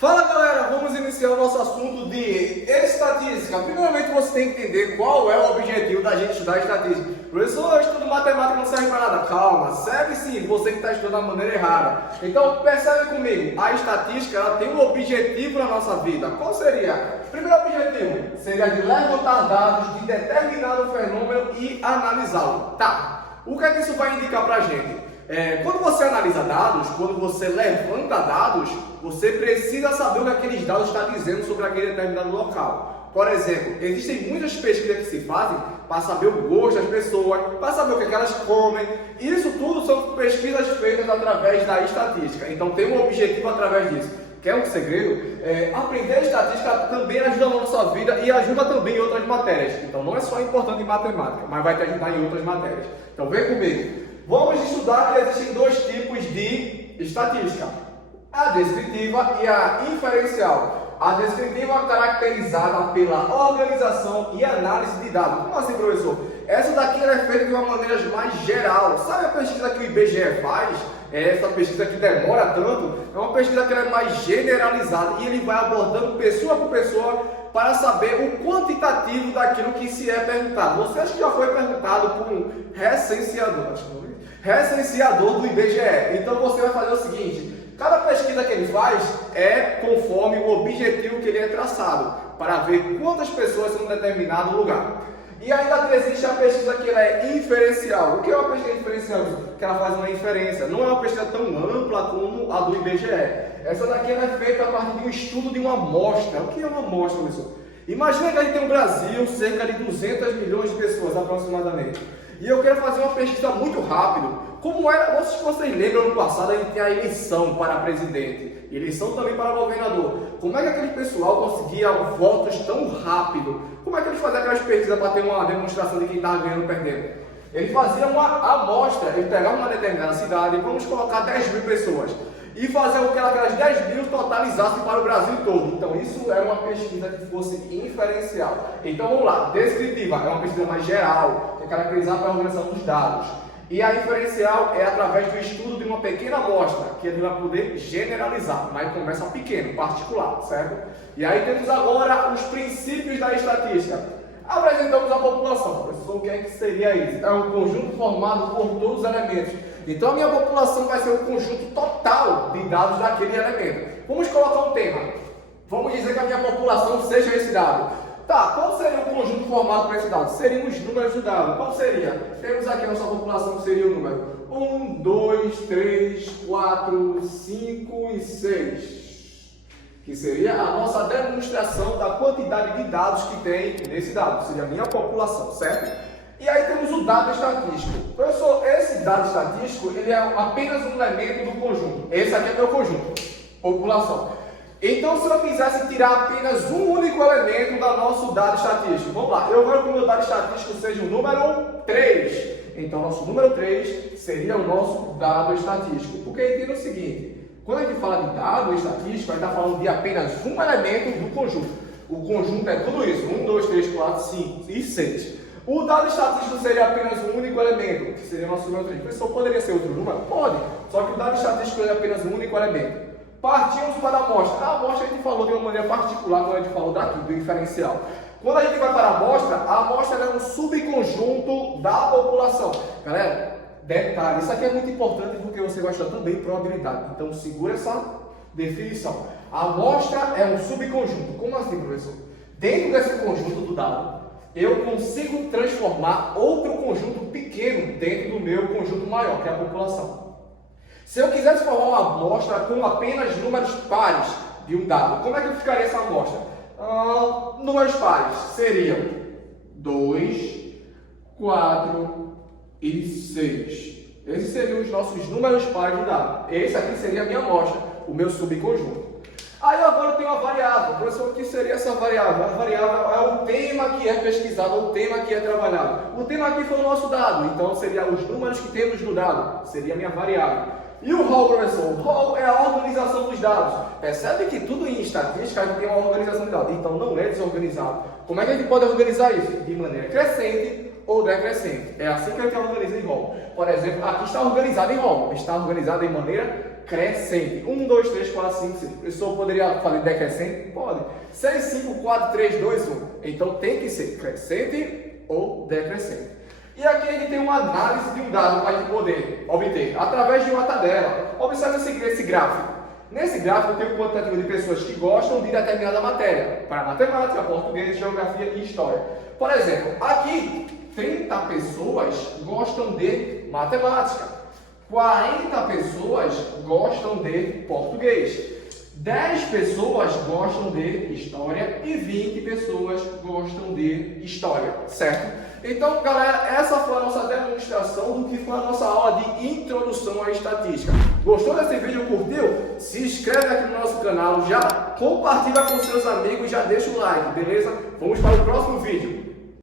Fala galera, vamos iniciar o nosso assunto de estatística. Primeiramente você tem que entender qual é o objetivo da gente estudar estatística. Professor, eu estudo matemática, não serve para nada. Calma, serve sim, você que está estudando da maneira errada. Então percebe comigo, a estatística ela tem um objetivo na nossa vida. Qual seria? Primeiro objetivo seria de levantar dados de determinado fenômeno e analisá-lo. Tá, o que é que isso vai indicar para a gente? Quando você analisa dados, quando você levanta dados, você precisa saber o que aqueles dados estão dizendo sobre aquele determinado local. Por exemplo, existem muitas pesquisas que se fazem para saber o gosto das pessoas, para saber o que elas comem. Isso tudo são pesquisas feitas através da estatística. Então tem um objetivo através disso. Quer um segredo? Aprender estatística também ajuda na nossa vida e ajuda também em outras matérias. Então não é só importante em matemática, mas vai te ajudar em outras matérias. Então vem comigo. Vamos estudar que existem dois tipos de estatística, a descritiva e a inferencial. A descritiva é caracterizada pela organização e análise de dados. Como assim, professor? Essa daqui é feita de uma maneira mais geral. Sabe a pesquisa que o IBGE faz? Essa pesquisa que demora tanto, é uma pesquisa que é mais generalizada e ele vai abordando pessoa por pessoa para saber o quantitativo daquilo que se é perguntado. Você acha que já foi perguntado por um recenseador do IBGE. Então você vai fazer o seguinte, cada pesquisa que ele faz é conforme o objetivo que ele é traçado, para ver quantas pessoas são em determinado lugar. E ainda existe a pesquisa que ela é inferencial. O que é uma pesquisa inferencial? Que ela faz uma inferência. Não é uma pesquisa tão ampla como a do IBGE. Essa daqui ela é feita a partir de um estudo de uma amostra. O que é uma amostra, professor? Imagina que a gente tem no Brasil cerca de 200 milhões de pessoas aproximadamente. E eu quero fazer uma pesquisa muito rápido. Como era, vocês lembram, no passado a gente tem a eleição para presidente, eleição também para governador. Como é que aquele pessoal conseguia votos tão rápido? Como é que eles faziam aquelas pesquisas para ter uma demonstração de quem estava ganhando ou perdendo? Ele fazia uma amostra, ele pegava uma determinada cidade, vamos colocar 10 mil pessoas, e fazer com que aquelas 10 mil totalizassem para o Brasil todo. Então isso era uma pesquisa que fosse inferencial. Então vamos lá, descritiva é uma pesquisa mais geral, que é caracterizada pela organização dos dados. E a inferencial é através do estudo de uma pequena amostra, que ele vai poder generalizar, mas começa pequeno, particular, certo? E aí temos agora os princípios da estatística. Apresentamos a população. Professor, o que é que seria isso? É um conjunto formado por todos os elementos. Então a minha população vai ser o conjunto total de dados daquele elemento. Vamos colocar um tema. Vamos dizer que a minha população seja esse dado. Tá, qual seria o conjunto formado por esse dado? Seriam os números do dado. Qual seria? Temos aqui a nossa população que seria o número 1, 2, 3, 4, 5 e 6. Que seria a nossa demonstração da quantidade de dados que tem nesse dado. Seria a minha população, certo? E aí temos o dado estatístico. Professor, esse dado estatístico ele é apenas um elemento do conjunto. Esse aqui é meu conjunto, população. Então, se eu quisesse tirar apenas um único elemento do nosso dado estatístico, vamos lá, eu quero que o meu dado estatístico seja o número 3. Então, nosso número 3 seria o nosso dado estatístico. Porque entenda o seguinte, quando a gente fala de dado estatístico, a gente está falando de apenas um elemento do conjunto. O conjunto é tudo isso, 1, 2, 3, 4, 5 e 6. O dado estatístico seria apenas um único elemento, que seria o nosso número 3. Professor, poderia ser outro número? Pode, só que o dado estatístico é apenas um único elemento. Partimos para a amostra. A amostra a gente falou de uma maneira particular quando a gente falou daqui, do inferencial. Quando a gente vai para a amostra é um subconjunto da população. Galera, detalhe, isso aqui é muito importante porque você vai estudar também probabilidade. Então segura essa definição. A amostra é um subconjunto. Como assim, professor? Dentro desse conjunto do dado, eu consigo transformar outro conjunto pequeno dentro do meu conjunto maior, que é a população. Se eu quisesse formar uma amostra com apenas números pares de um dado, como é que ficaria essa amostra? Números pares seriam 2, 4 e 6. Esses seriam os nossos números pares do dado. Esse aqui seria a minha amostra, o meu subconjunto. Aí agora eu tenho a variável. Professor, o que seria essa variável? A variável é o tema que é pesquisado, o tema que é trabalhado. O tema aqui foi o nosso dado, então seria os números que temos no dado, seria a minha variável. E o rol, professor? O rol é a organização dos dados. Percebe que tudo em estatística a gente tem uma organização de dados, então não é desorganizado. Como é que a gente pode organizar isso? De maneira crescente ou decrescente. É assim que a gente organiza em rol. Por exemplo, aqui está organizado em rol, está organizado em maneira crescente. 1, 2, 3, 4, 5, 6. O professor poderia falar decrescente? Pode. 6, 5, 4, 3, 2, 1. Então tem que ser crescente ou decrescente. E aqui a gente tem uma análise de um dado para a gente poder obter através de uma tabela. Observe esse gráfico. Nesse gráfico tem um quantitativo de pessoas que gostam de determinada matéria, para matemática, português, geografia e história. Por exemplo, aqui 30 pessoas gostam de matemática, 40 pessoas gostam de português, 10 pessoas gostam de história e 20 pessoas gostam de história, certo? Então, galera, essa foi a nossa demonstração do que foi a nossa aula de introdução à estatística. Gostou desse vídeo? Curtiu? Se inscreve aqui no nosso canal, já compartilha com seus amigos, já deixa o like, beleza? Vamos para o próximo vídeo.